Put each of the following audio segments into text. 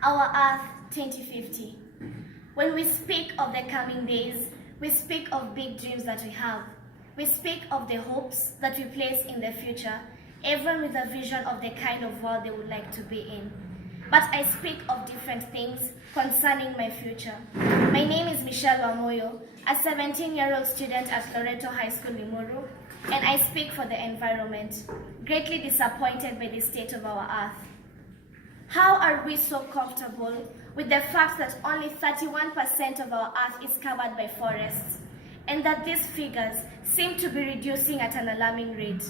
Our Earth 2050. When we speak of the coming days, we speak of big dreams that we have. We speak of the hopes that we place in the future, everyone with a vision of the kind of world they would like to be in. But I speak of different things concerning my future. My name is Michelle Wamoyo, a 17-year-old student at Loreto High School, Limuru, and I speak for the environment, greatly disappointed by the state of our Earth. How are we so comfortable with the fact that only 31% of our Earth is covered by forests, and that these figures seem to be reducing at an alarming rate?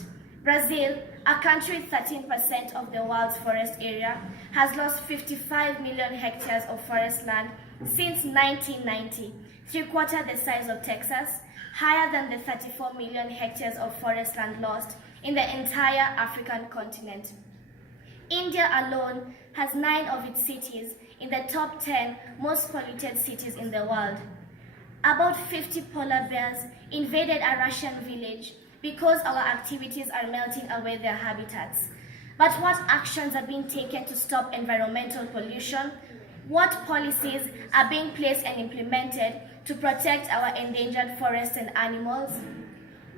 Brazil, a country with 13% of the world's forest area, has lost 55 million hectares of forest land since 1990, three-quarters the size of Texas, higher than the 34 million hectares of forest land lost in the entire African continent. India alone has 9 of its cities in the top 10 most polluted cities in the world. About 50 polar bears invaded a Russian village because our activities are melting away their habitats. But what actions are being taken to stop environmental pollution? What policies are being placed and implemented to protect our endangered forests and animals?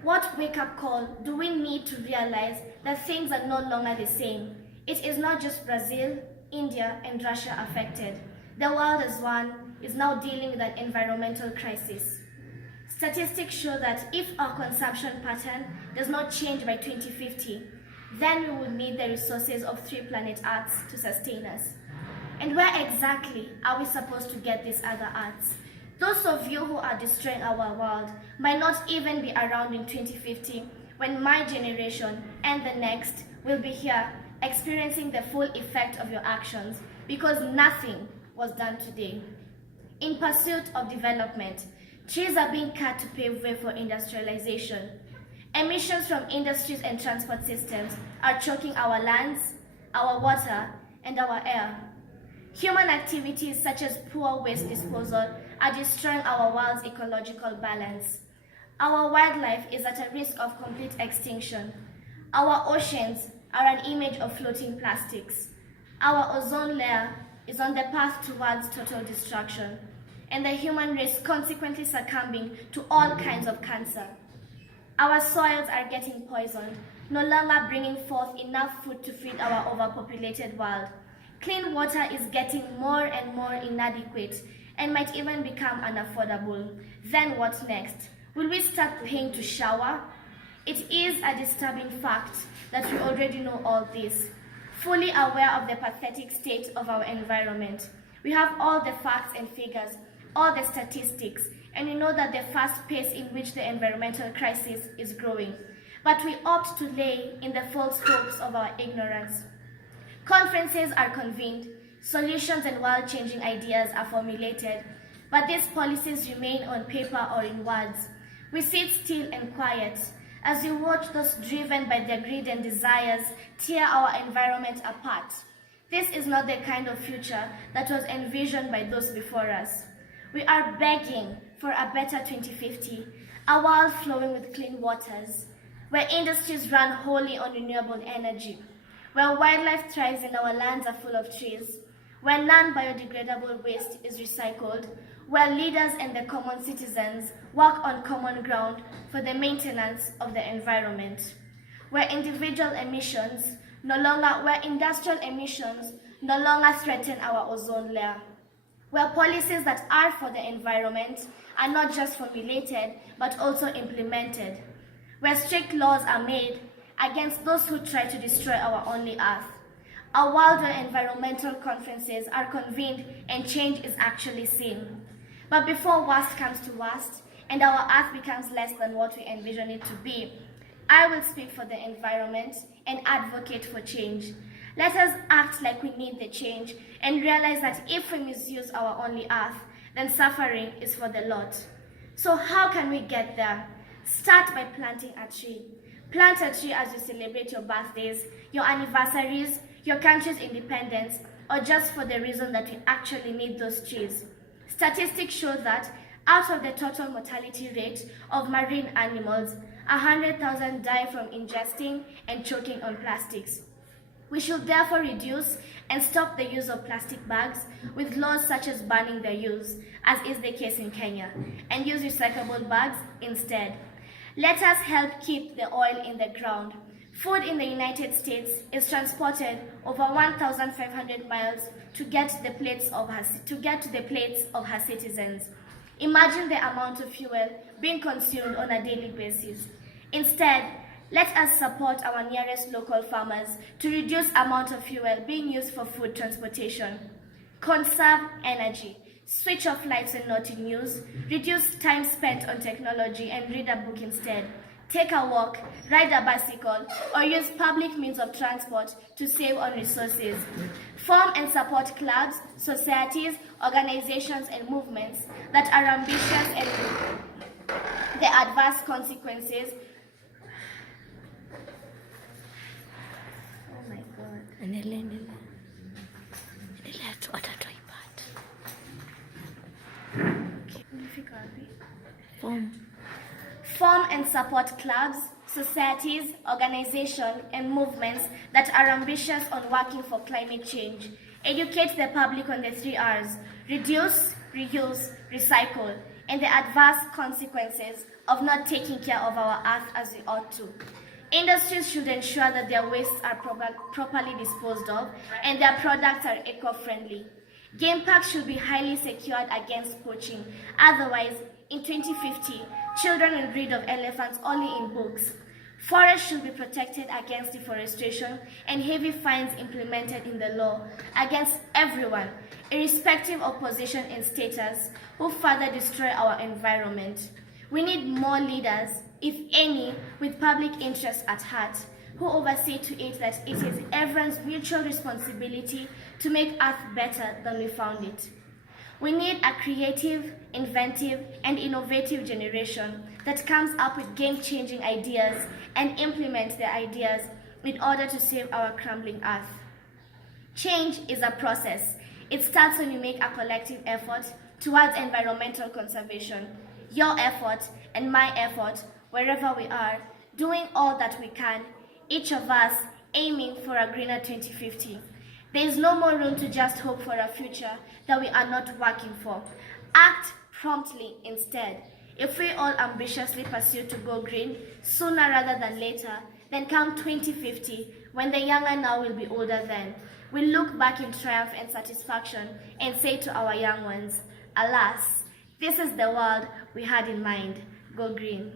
What wake-up call do we need to realize that things are no longer the same? It is not just Brazil, India, and Russia affected. The world as one is now dealing with an environmental crisis. Statistics show that if our consumption pattern does not change by 2050, then we will need the resources of 3 planet Earths to sustain us. And where exactly are we supposed to get these other Earths? Those of you who are destroying our world might not even be around in 2050 when my generation and the next will be here experiencing the full effect of your actions because nothing was done today. In pursuit of development, trees are being cut to pave way for industrialization. Emissions from industries and transport systems are choking our lands, our water, and our air. Human activities such as poor waste disposal are destroying our world's ecological balance. Our wildlife is at a risk of complete extinction. Our oceans are an image of floating plastics. Our ozone layer is on the path towards total destruction, and the human race consequently succumbing to all kinds of cancer. Our soils are getting poisoned, no longer bringing forth enough food to feed our overpopulated world. Clean water is getting more and more inadequate and might even become unaffordable. Then what next? Will we start paying to shower? It is a disturbing fact that we already know all this, fully aware of the pathetic state of our environment. We have all the facts and figures, all the statistics, and we know that the fast pace in which the environmental crisis is growing. But we opt to lay in the false hopes of our ignorance. Conferences are convened, solutions and world-changing ideas are formulated, but these policies remain on paper or in words. We sit still and quiet as we watch those driven by their greed and desires tear our environment apart. This is not the kind of future that was envisioned by those before us. We are begging for a better 2050, a world flowing with clean waters, where industries run wholly on renewable energy, where wildlife thrives and our lands are full of trees, where non-biodegradable waste is recycled, where leaders and the common citizens work on common ground for the maintenance of the environment, where industrial emissions no longer threaten our ozone layer, where policies that are for the environment are not just formulated but also implemented, where strict laws are made against those who try to destroy our only Earth, a world where environmental conferences are convened and change is actually seen. But before worst comes to worst, and our Earth becomes less than what we envision it to be, I will speak for the environment and advocate for change. Let us act like we need the change and realize that if we misuse our only Earth, then suffering is for the lot. So how can we get there? Start by planting a tree. Plant a tree as you celebrate your birthdays, your anniversaries, your country's independence, or just for the reason that we actually need those trees. Statistics show that out of the total mortality rate of marine animals, 100,000 die from ingesting and choking on plastics. We should therefore reduce and stop the use of plastic bags with laws such as banning their use, as is the case in Kenya, and use recyclable bags instead. Let us help keep the oil in the ground. Food in the United States is transported over 1,500 miles to get to the plates of her citizens. Imagine the amount of fuel being consumed on a daily basis. Instead, let us support our nearest local farmers to reduce amount of fuel being used for food transportation. Conserve energy. Switch off lights when not in use. Reduce time spent on technology and read a book instead. Take a walk, ride a bicycle, or use public means of transport to save on resources. Form and support clubs, societies, organizations, and movements that are ambitious and the adverse consequences. Oh my God. Form and support clubs, societies, organizations, and movements that are ambitious on working for climate change. Educate the public on the 3 R's: reduce, reuse, recycle, and the adverse consequences of not taking care of our earth as we ought to. Industries should ensure that their wastes are properly disposed of and their products are eco-friendly. Game parks should be highly secured against poaching. Otherwise, in 2050, children will read of elephants only in books. Forests should be protected against deforestation and heavy fines implemented in the law against everyone, irrespective of position and status, who further destroy our environment. We need more leaders, if any, with public interest at heart, who oversee to it that it is everyone's mutual responsibility to make Earth better than we found it. We need a creative, inventive, and innovative generation that comes up with game-changing ideas and implements their ideas in order to save our crumbling Earth. Change is a process. It starts when we make a collective effort towards environmental conservation. Your effort and my effort, wherever we are, doing all that we can, each of us aiming for a greener 2050. There is no more room to just hope for a future that we are not working for. Act promptly instead. If we all ambitiously pursue to go green sooner rather than later, then come 2050, when the younger now will be older then, we'll look back in triumph and satisfaction and say to our young ones, alas, this is the world we had in mind. Go green.